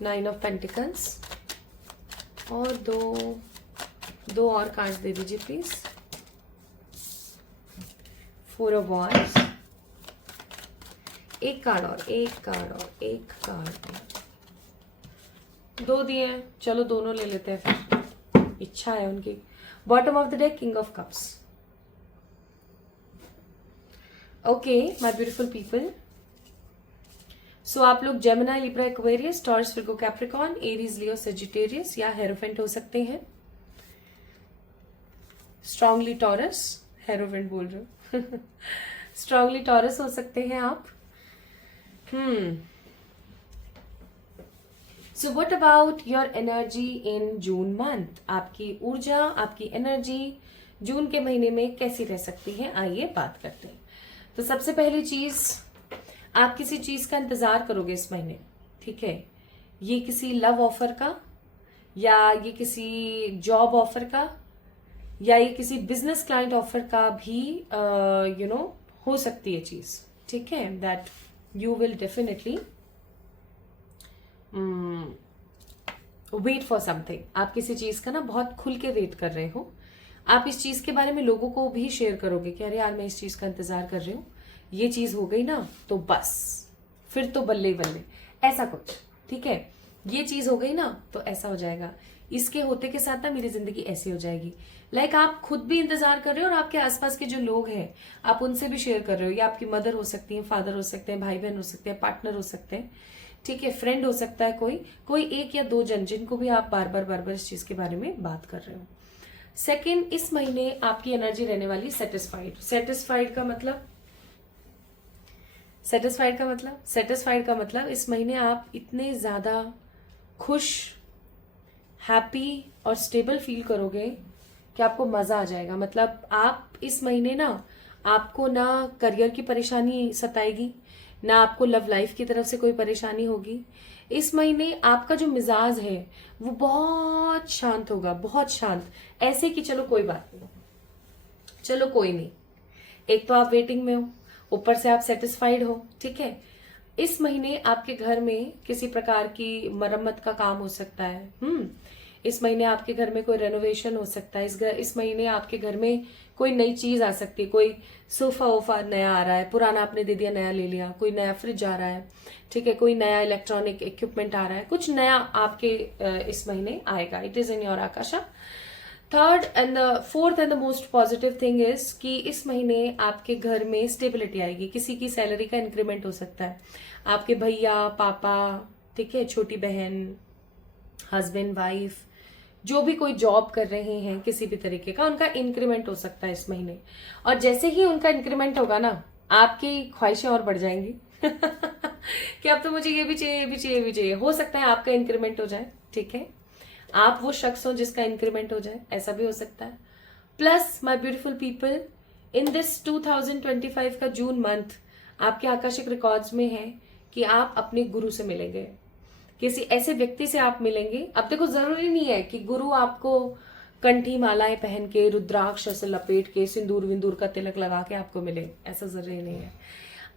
नाइन ऑफ पेंटिकल्स और दो और कार्ड्स दे दीजिए प्लीज। 4 ऑफ वॉन्ड्स, एक कार्ड और 2 दिए हैं, चलो दोनों ले लेते हैं फिर, इच्छा है उनकी। Bottom of the deck king of cups. Okay my beautiful people, so आप लोग Gemini, Libra, Aquarius, Taurus, Virgo, Capricorn, Aries, Leo, Sagittarius या हेरोफेंट हो सकते हैं। स्ट्रांगली टॉरस, हेरोफेंट बोल रहे हो स्ट्रांगली टॉरस हो सकते हैं आप। So what about your energy in June month? आपकी ऊर्जा, आपकी एनर्जी जून के महीने में कैसी रह सकती है, आइए बात करते हैं। तो सबसे पहली चीज, आप किसी चीज का इंतजार करोगे इस महीने, ठीक है। ये किसी लव ऑफर का, या ये किसी जॉब ऑफर का, या ये किसी बिजनेस क्लाइंट ऑफर का भी हो सकती है चीज, ठीक है। That you will definitely wait for something. आप किसी चीज का ना बहुत खुल के वेट कर रहे हो। आप इस चीज के बारे में लोगों को भी शेयर करोगे कि अरे यार मैं इस चीज का इंतजार कर रही हूँ, ये चीज हो गई ना तो बस फिर तो बल्ले बल्ले, ऐसा कुछ, ठीक है। ये चीज हो गई ना तो ऐसा हो जाएगा, इसके होते के साथ ना मेरी जिंदगी ऐसी हो जाएगी। लाइक आप खुद भी इंतजार कर रहे हो और आपके आसपास के जो लोग हैं आप उनसे भी शेयर कर रहे हो। या आपकी मदर हो सकती है, फादर हो सकते हैं, भाई बहन हो सकते हैं, पार्टनर हो सकते हैं, ठीक है, फ्रेंड हो सकता है, कोई 1 या 2 जन जिनको भी आप बार बार इस चीज के बारे में बात कर रहे हो। सेकेंड, इस महीने आपकी एनर्जी रहने वाली सेटिस्फाइड। सेटिस्फाइड का मतलब इस महीने आप इतने ज्यादा खुश, हैप्पी और स्टेबल फील करोगे कि आपको मजा आ जाएगा। मतलब आप इस महीने ना, आपको ना करियर की परेशानी सताएगी, ना आपको लव लाइफ की तरफ से कोई परेशानी होगी। इस महीने आपका जो मिजाज है वो बहुत शांत होगा, बहुत शांत, ऐसे कि चलो कोई बात नहीं, चलो कोई नहीं। एक तो आप वेटिंग में हो, ऊपर से आप सेटिस्फाइड हो, ठीक है। इस महीने आपके घर में किसी प्रकार की मरम्मत का काम हो सकता है। इस महीने आपके घर में कोई रेनोवेशन हो सकता है। इस महीने आपके घर में कोई नई चीज आ सकती है। कोई सोफा वोफा नया आ रहा है, पुराना आपने दे दिया, नया ले लिया। कोई नया फ्रिज आ रहा है, ठीक है। कोई नया इलेक्ट्रॉनिक इक्विपमेंट आ रहा है, कुछ नया आपके इस महीने आएगा। It is in your Akasha. Third and the fourth and the most positive thing is कि इस महीने आपके घर में स्टेबिलिटी आएगी। किसी की सैलरी का इंक्रीमेंट हो सकता है। आपके भैया, पापा, ठीक है, छोटी बहन, हस्बैंड, वाइफ, जो भी कोई जॉब कर रहे हैं किसी भी तरीके का, उनका इंक्रीमेंट हो सकता है इस महीने। और जैसे ही उनका इंक्रीमेंट होगा ना, आपकी ख्वाहिशें और बढ़ जाएंगी कि अब तो मुझे ये भी चाहिए, ये भी चाहिए, ये भी चाहिए। हो सकता है आपका इंक्रीमेंट हो जाए, ठीक है। आप वो शख्स हो जिसका इंक्रीमेंट हो जाए, ऐसा भी हो सकता है। Plus my beautiful people, in this 2025 का जून मंथ आपके आकाशिक रिकॉर्ड्स में है कि आप अपने गुरु से मिलेंगे, किसी ऐसे व्यक्ति से आप मिलेंगे। अब देखो, जरूरी नहीं है कि गुरु आपको कंठी मालाएं पहन के, रुद्राक्ष से लपेट के, सिंदूर विंदूर का तिलक लगा के आपको मिले, ऐसा जरूरी नहीं है।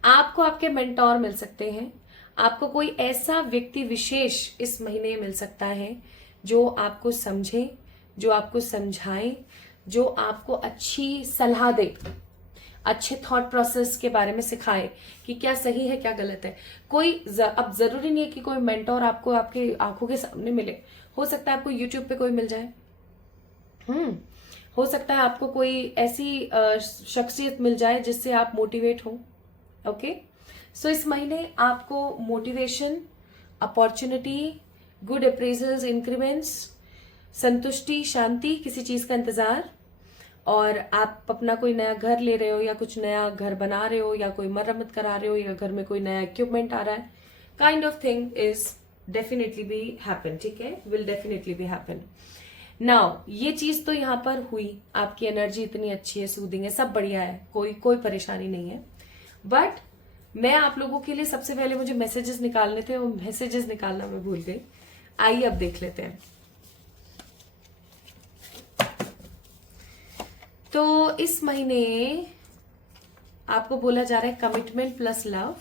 आपको आपके मेंटोर मिल सकते हैं। आपको कोई ऐसा व्यक्ति विशेष इस महीने मिल सकता है जो आपको समझे, जो आपको समझाए, जो आपको अच्छी सलाह दे, अच्छे थॉट प्रोसेस के बारे में सिखाए कि क्या सही है क्या गलत है। अब जरूरी नहीं है कि कोई मेंटोर आपको आपके आंखों के सामने मिले। हो सकता है आपको यूट्यूब पे कोई मिल जाए। हो सकता है आपको कोई ऐसी शख्सियत मिल जाए जिससे आप मोटिवेट हो। ओके, सो इस महीने आपको motivation, opportunity, good appraisals, increments, संतुष्टि, शांति, किसी चीज का इंतजार, और आप अपना कोई नया घर ले रहे हो या कुछ नया घर बना रहे हो या कोई मरम्मत करा रहे हो या घर में कोई नया इक्विपमेंट आ रहा है, kind of thing is definitely be happen, ठीक है, will definitely be happen. Now ये चीज तो यहाँ पर हुई, आपकी एनर्जी इतनी अच्छी है, सूदिंग है, सब बढ़िया है, कोई परेशानी नहीं है। बट मैं आप लोगों के लिए सबसे पहले मुझे मैसेजेस निकालने थे, वो मैसेजेस निकालना मैं भूल गई। आइए अब देख लेते हैं। तो इस महीने आपको बोला जा रहा है कमिटमेंट प्लस लव,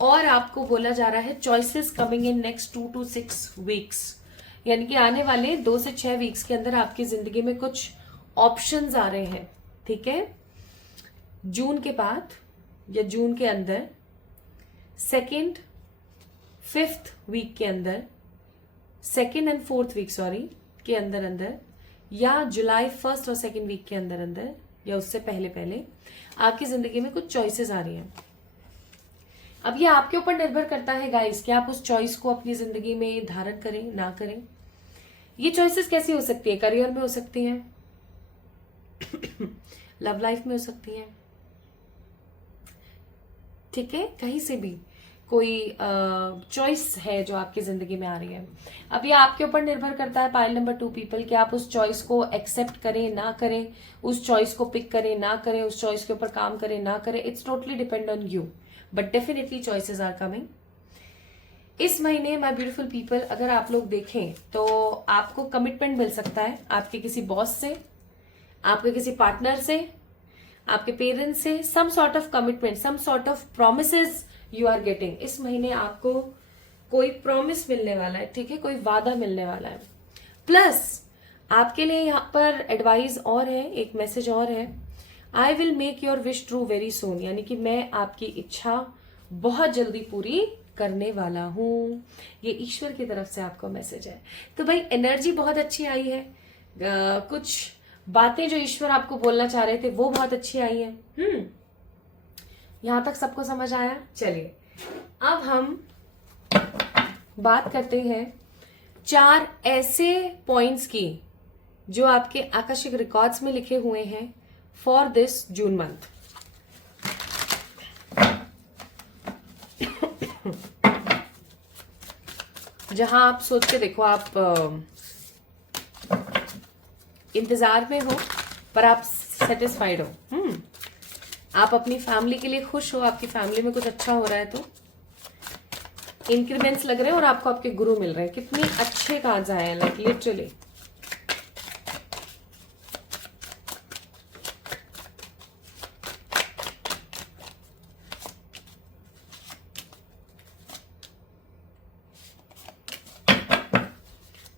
और आपको बोला जा रहा है choices coming in next 2 to 6 weeks, यानी कि आने वाले 2 से 6 वीक्स के अंदर आपकी जिंदगी में कुछ ऑप्शंस आ रहे हैं, ठीक है। जून के बाद या जून के अंदर 2nd, 5th वीक के अंदर, 2nd and 4th वीक के अंदर या जुलाई 1st और 2nd वीक के अंदर या उससे पहले आपकी जिंदगी में कुछ चॉइसेस आ रही हैं। अब ये आपके ऊपर निर्भर करता है गाइस कि आप उस चॉइस को अपनी जिंदगी में धारण करें ना करें। ये चॉइसेस कैसी हो सकती है? करियर में हो सकती हैं, लव लाइफ में हो सकती हैं, ठीक है, कहीं से भी कोई चॉइस है जो आपकी जिंदगी में आ रही है। अब ये आपके ऊपर निर्भर करता है पाइल नंबर 2 पीपल कि आप उस चॉइस को एक्सेप्ट करें ना करें, उस चॉइस को पिक करें ना करें, उस चॉइस के ऊपर काम करें ना करें। It's totally depend on you, but definitely choices are coming इस महीने। माय ब्यूटीफुल पीपल, अगर आप लोग देखें तो आपको कमिटमेंट मिल सकता है आपके किसी बॉस से, आपके किसी पार्टनर से, आपके पेरेंट्स से, some sort of commitment, some sort of promises you are getting. इस महीने आपको कोई प्रॉमिस मिलने वाला है, ठीक है, कोई वादा मिलने वाला है। प्लस आपके लिए यहाँ पर एडवाइस और है, एक मैसेज और है, I will make your wish true very soon, यानी कि मैं आपकी इच्छा बहुत जल्दी पूरी करने वाला हूं। ये ईश्वर की तरफ से आपको मैसेज है। तो भाई एनर्जी बहुत अच्छी आई है, कुछ बातें जो ईश्वर आपको बोलना चाह रहे थे वो बहुत अच्छी आई है। यहां तक सबको समझ आया? चलिए अब हम बात करते हैं 4 ऐसे पॉइंट्स की जो आपके आकाशिक रिकॉर्ड्स में लिखे हुए हैं फॉर दिस जून मंथ। जहां आप सोच के देखो, आप इंतजार में हो पर आप सेटिस्फाइड हो, आप अपनी फैमिली के लिए खुश हो, आपकी फैमिली में कुछ अच्छा हो रहा है, तो इंक्रीमेंट्स लग रहे हैं और आपको आपके गुरु मिल रहे हैं। कितने अच्छे कार्ड्स आए हैं, लाइक लिटरली।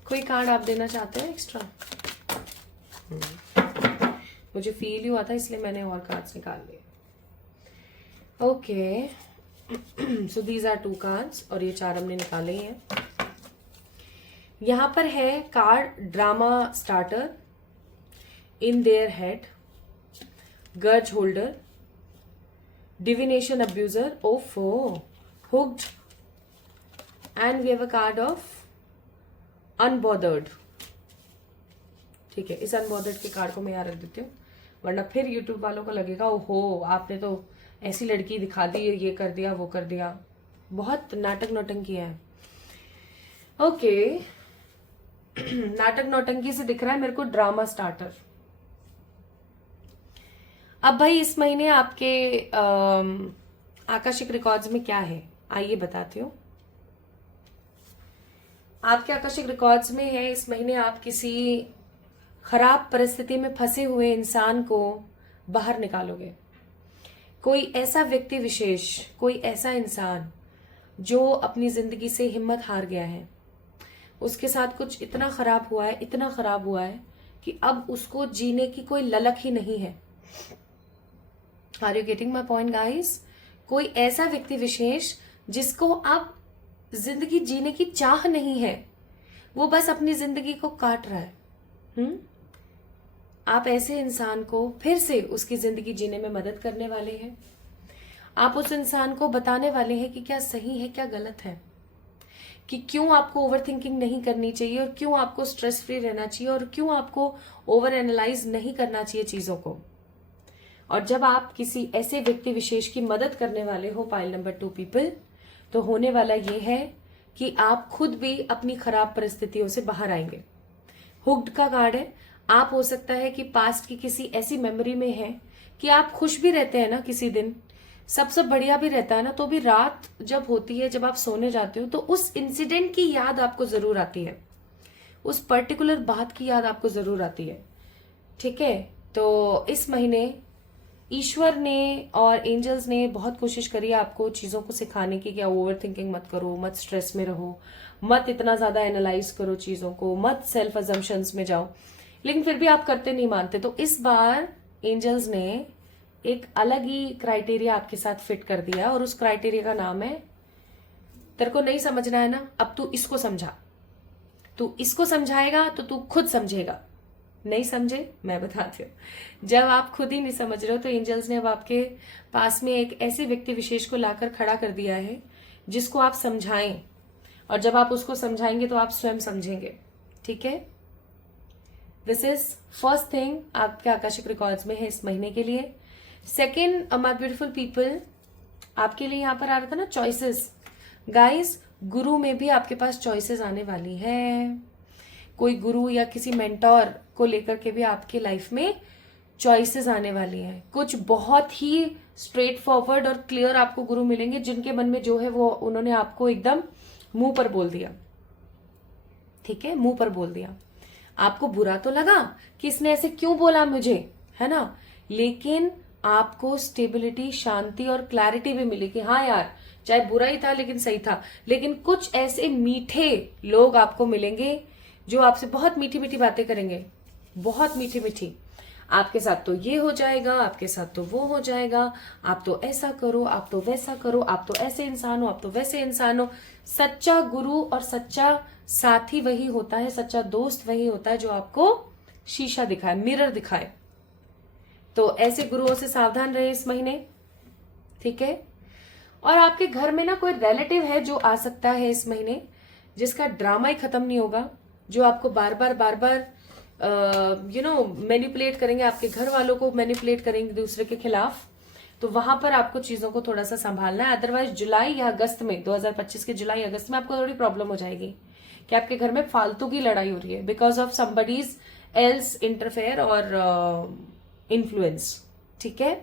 कोई कार्ड आप देना चाहते हैं एक्स्ट्रा? मुझे फील ही हुआ था इसलिए मैंने और कार्ड्स निकाल लिए। Okay, so these are 2 cards और ये 4 हमने निकाले ही हैं। यहां पर है card drama starter, in their head, grudge holder, divination abuser, ओफो, hooked, and we have a card of unbothered. ठीक है, इस अनबॉदर्ड के कार्ड को मैं यहाँ रख देती हूँ, वरना फिर यूट्यूब वालों को लगेगा ओहो आपने तो ऐसी लड़की दिखा दी, ये कर दिया वो कर दिया, बहुत नाटक नौटंकी है। ओके, नाटक नौटंकी से दिख रहा है मेरे को ड्रामा स्टार्टर। अब भाई इस महीने आपके आकाशिक रिकॉर्ड्स में क्या है आइए बताती हूँ। आपके आकाशिक रिकॉर्ड्स में है इस महीने आप किसी खराब परिस्थिति में फंसे हुए इंसान को बाहर निकालोगे। कोई ऐसा व्यक्ति विशेष, कोई ऐसा इंसान जो अपनी जिंदगी से हिम्मत हार गया है, उसके साथ कुछ इतना खराब हुआ है, इतना खराब हुआ है कि अब उसको जीने की कोई ललक ही नहीं है। Are you getting my point guys? कोई ऐसा व्यक्ति विशेष जिसको अब जिंदगी जीने की चाह नहीं है, वो बस अपनी जिंदगी को काट रहा है। आप ऐसे इंसान को फिर से उसकी जिंदगी जीने में मदद करने वाले हैं। आप उस इंसान को बताने वाले हैं कि क्या सही है क्या गलत है, कि क्यों आपको ओवर थिंकिंग नहीं करनी चाहिए और क्यों आपको स्ट्रेस फ्री रहना चाहिए और क्यों आपको ओवर एनालाइज नहीं करना चाहिए चीजों को। और जब आप किसी ऐसे व्यक्ति विशेष की मदद करने वाले हो पाइल नंबर 2 पीपल, तो होने वाला ये है कि आप खुद भी अपनी खराब परिस्थितियों से बाहर आएंगे। हुक्ड का कार्ड है। आप हो सकता है कि पास्ट की किसी ऐसी मेमोरी में है कि आप खुश भी रहते हैं ना, किसी दिन सब बढ़िया भी रहता है ना, तो भी रात जब होती है, जब आप सोने जाते हो, तो उस इंसिडेंट की याद आपको जरूर आती है, उस पर्टिकुलर बात की याद आपको जरूर आती है। ठीक है, तो इस महीने ईश्वर ने और एंजल्स ने बहुत कोशिश करी है आपको चीजों को सिखाने की, क्या ओवर थिंकिंग मत करो, मत स्ट्रेस में रहो, मत इतना ज्यादा एनालाइज करो चीजों को, मत सेल्फ अजम्पशंस में जाओ, लेकिन फिर भी आप करते नहीं मानते। तो इस बार एंजल्स ने एक अलग ही क्राइटेरिया आपके साथ फिट कर दिया, और उस क्राइटेरिया का नाम है, तेरे को नहीं समझना है ना, अब तू इसको समझा, तू इसको समझाएगा तो तू खुद समझेगा। नहीं समझे, मैं बताती हूँ। जब आप खुद ही नहीं समझ रहे हो, तो एंजल्स ने अब आपके पास में एक ऐसे व्यक्ति विशेष को लाकर खड़ा कर दिया है जिसको आप समझाएं, और जब आप उसको समझाएंगे तो आप स्वयं समझेंगे। ठीक है, दिस इज फर्स्ट थिंग आपके आकाशिक रिकॉर्ड्स में है इस महीने के लिए। सेकेंड, माय ब्यूटीफुल पीपल, आपके लिए यहां पर आ रहा था ना चॉइसेस। गाइस, गुरु में भी आपके पास चॉइसेस आने वाली है। कोई गुरु या किसी मेंटोर को लेकर के भी आपके लाइफ में चॉइसेस आने वाली हैं। कुछ बहुत ही स्ट्रेट फॉरवर्ड और क्लियर आपको गुरु मिलेंगे, जिनके मन में जो है वो उन्होंने आपको एकदम मुंह पर बोल दिया। ठीक है, मुंह पर बोल दिया। आपको बुरा तो लगा कि इसने ऐसे क्यों बोला मुझे, है ना, लेकिन आपको स्टेबिलिटी, शांति और क्लैरिटी भी मिली कि हाँ यार, चाहे बुरा ही था लेकिन सही था। लेकिन कुछ ऐसे मीठे लोग आपको मिलेंगे जो आपसे बहुत मीठी मीठी बातें करेंगे, बहुत मीठी मीठी। आपके साथ तो ये हो जाएगा, आपके साथ तो वो हो जाएगा, आप तो ऐसा करो, आप तो वैसा करो, आप तो ऐसे इंसान हो, आप तो वैसे इंसान हो। सच्चा गुरु और सच्चा साथी वही होता है, सच्चा दोस्त वही होता है जो आपको शीशा दिखाए, मिरर दिखाए। तो ऐसे गुरुओं से सावधान रहे इस महीने। ठीक है, और आपके घर में ना कोई रिलेटिव है जो आ सकता है इस महीने, जिसका ड्रामा ही खत्म नहीं होगा, जो आपको बार बार मैनिपुलेट करेंगे, आपके घर वालों को मैनिपुलेट करेंगे दूसरे के खिलाफ। तो वहां पर आपको चीजों को थोड़ा सा संभालना है। अदरवाइज जुलाई या अगस्त में, 2025 के जुलाई अगस्त में आपको थोड़ी प्रॉब्लम हो जाएगी कि आपके घर में फालतू की लड़ाई हो रही है because of somebody's else interfere और इन्फ्लुएंस। ठीक है,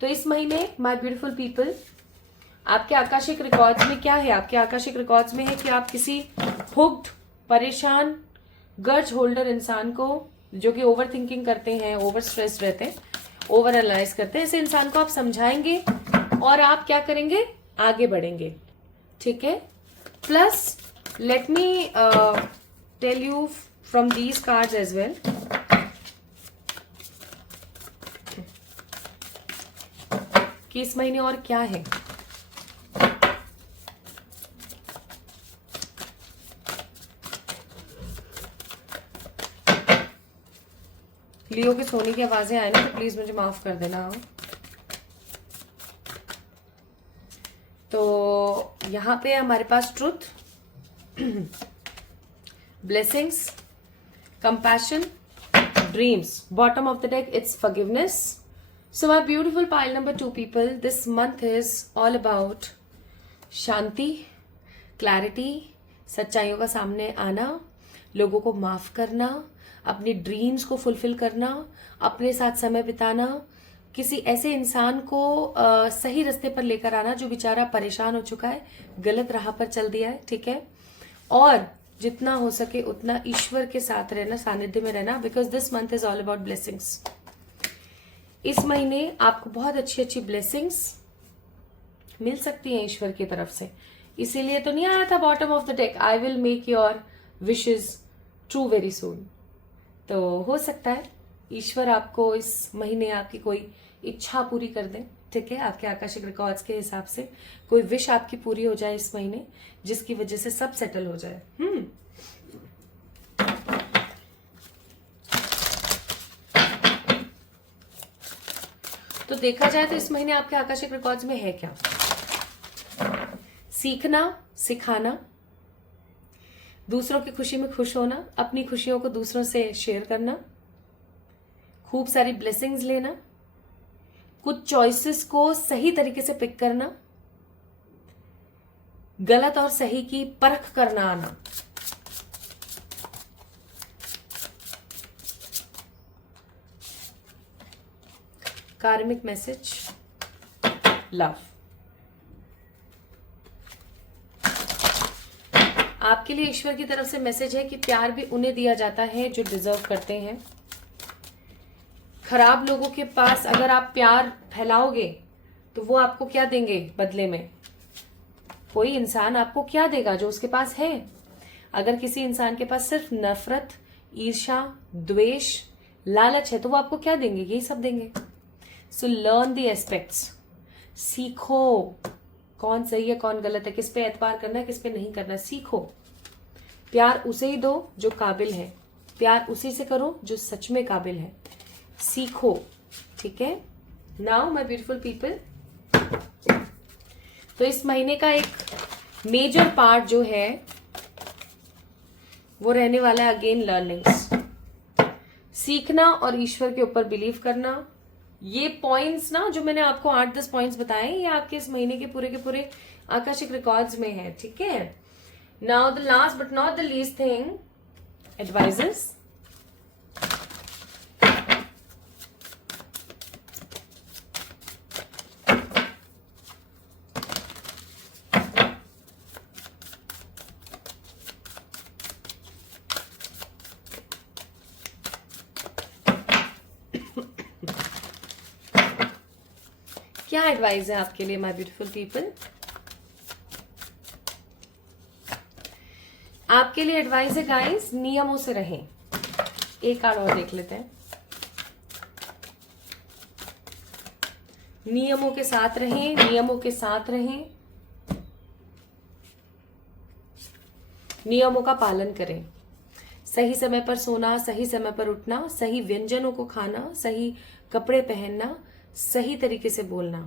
तो इस महीने माय ब्यूटीफुल पीपल, आपके आकाशिक रिकॉर्ड्स में क्या है? आपके आकाशिक रिकॉर्ड्स में है कि आप किसी हुक्ड, परेशान, गर्ज होल्डर इंसान को, जो कि ओवर थिंकिंग करते हैं, ओवर स्ट्रेस रहते हैं, ओवर एनालाइज करते हैं, ऐसे इंसान को आप समझाएंगे और आप क्या करेंगे? आगे बढ़ेंगे। ठीक है, plus let me tell you from these cards as well. कि इस महीने और क्या है। लियो के सोने की आवाजें आए ना, तो प्लीज मुझे माफ कर देना। तो यहां पे हमारे पास truth, blessings, compassion, dreams. Bottom of the deck it's forgiveness. So my beautiful pile number 2 people, this month is all about शांति, क्लैरिटी, सच्चाइयों का सामने आना, लोगों को माफ करना, अपनी ड्रीम्स को फुलफिल करना, अपने साथ समय बिताना, किसी ऐसे इंसान को सही रास्ते पर लेकर आना जो बेचारा परेशान हो चुका है, गलत राह पर चल दिया है। ठीक है, और जितना हो सके उतना ईश्वर के साथ रहना, सानिध्य में रहना, because this month is all about blessings. इस महीने आपको बहुत अच्छी अच्छी ब्लेसिंग्स मिल सकती हैं ईश्वर की तरफ से। इसीलिए तो नहीं आया था bottom of the deck, I will make your wishes true very soon. तो हो सकता है ईश्वर आपको इस महीने आपकी कोई इच्छा पूरी कर दे। ठीक है, आपके आकाशिक रिकॉर्ड्स के हिसाब से कोई विश आपकी पूरी हो जाए इस महीने, जिसकी वजह से सब सेटल हो जाए। तो देखा जाए तो इस महीने आपके आकाशिक रिकॉर्ड्स में है क्या? सीखना, सिखाना, दूसरों की खुशी में खुश होना, अपनी खुशियों को दूसरों से शेयर करना, खूब सारी ब्लेसिंग्स लेना, कुछ चॉइसेस को सही तरीके से पिक करना, गलत और सही की परख करना आना, कार्मिक मैसेज, लव। आपके लिए ईश्वर की तरफ से मैसेज है कि प्यार भी उन्हें दिया जाता है जो डिजर्व करते हैं। खराब लोगों के पास अगर आप प्यार फैलाओगे तो वो आपको क्या देंगे बदले में? कोई इंसान आपको क्या देगा जो उसके पास है? अगर किसी इंसान के पास सिर्फ नफरत, ईर्ष्या, द्वेष, लालच है तो वो आपको क्या देंगे? यही सब देंगे। सो लर्न द एस्पेक्ट्स, सीखो कौन सही है कौन गलत है, किस पे एतबार करना है किस पे नहीं करना, सीखो। प्यार उसे ही दो जो काबिल है, प्यार उसी से करो जो सच में काबिल है। सीखो, ठीक है। नाउ माय ब्यूटीफुल पीपल, तो इस महीने का एक मेजर पार्ट जो है वो रहने वाला है अगेन लर्निंग्स, सीखना और ईश्वर के ऊपर बिलीव करना। ये पॉइंट्स ना जो मैंने आपको 8-10 पॉइंट्स बताए ये आपके इस महीने के पूरे आकाशिक रिकॉर्ड्स में है, ठीक है। Now the last but not the least thing, advises. क्या एडवाइस है आपके लिए माय ब्यूटीफुल पीपल? आपके लिए एडवाइस है गाइस, नियमों से रहें। एक कार्ड और देख लेते हैं। नियमों के साथ रहें, नियमों के साथ रहें, नियमों का पालन करें। सही समय पर सोना, सही समय पर उठना, सही व्यंजनों को खाना, सही कपड़े पहनना, सही तरीके से बोलना।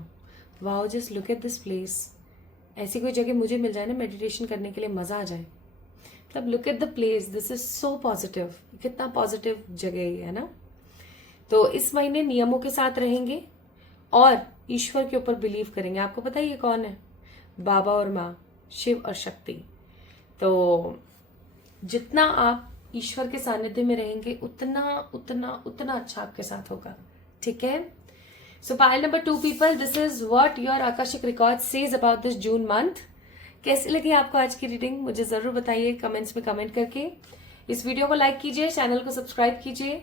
Wow, just look at this place. ऐसी कोई जगह मुझे मिल जाए ना मेडिटेशन करने के लिए, मजा आ जाए। मतलब look at the place, this is so positive. कितना पॉजिटिव जगह है ना। तो इस महीने नियमों के साथ रहेंगे और ईश्वर के ऊपर बिलीव करेंगे। आपको पता है ये कौन है? बाबा और माँ, शिव और शक्ति। तो जितना आप ईश्वर के सानिध्य में रहेंगे उतना उतना उतना अच्छा आपके साथ होगा, ठीक है। सो pile number 2 people, this is what your akashic record says about this June month. कैसी लगी आपको आज की रीडिंग मुझे जरूर बताइए कमेंट्स में कमेंट करके। इस वीडियो को लाइक कीजिए, चैनल को सब्सक्राइब कीजिए।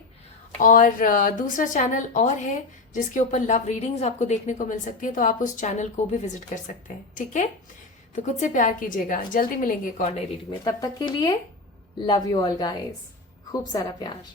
और दूसरा चैनल और है जिसके ऊपर लव रीडिंग्स आपको देखने को मिल सकती है, तो आप उस चैनल को भी विजिट कर सकते हैं, ठीक है। तो खुद से प्यार कीजिएगा। जल्दी मिलेंगे एक और नई रीडिंग में, तब तक के लिए लव यू ऑल गाइस, खूब सारा प्यार।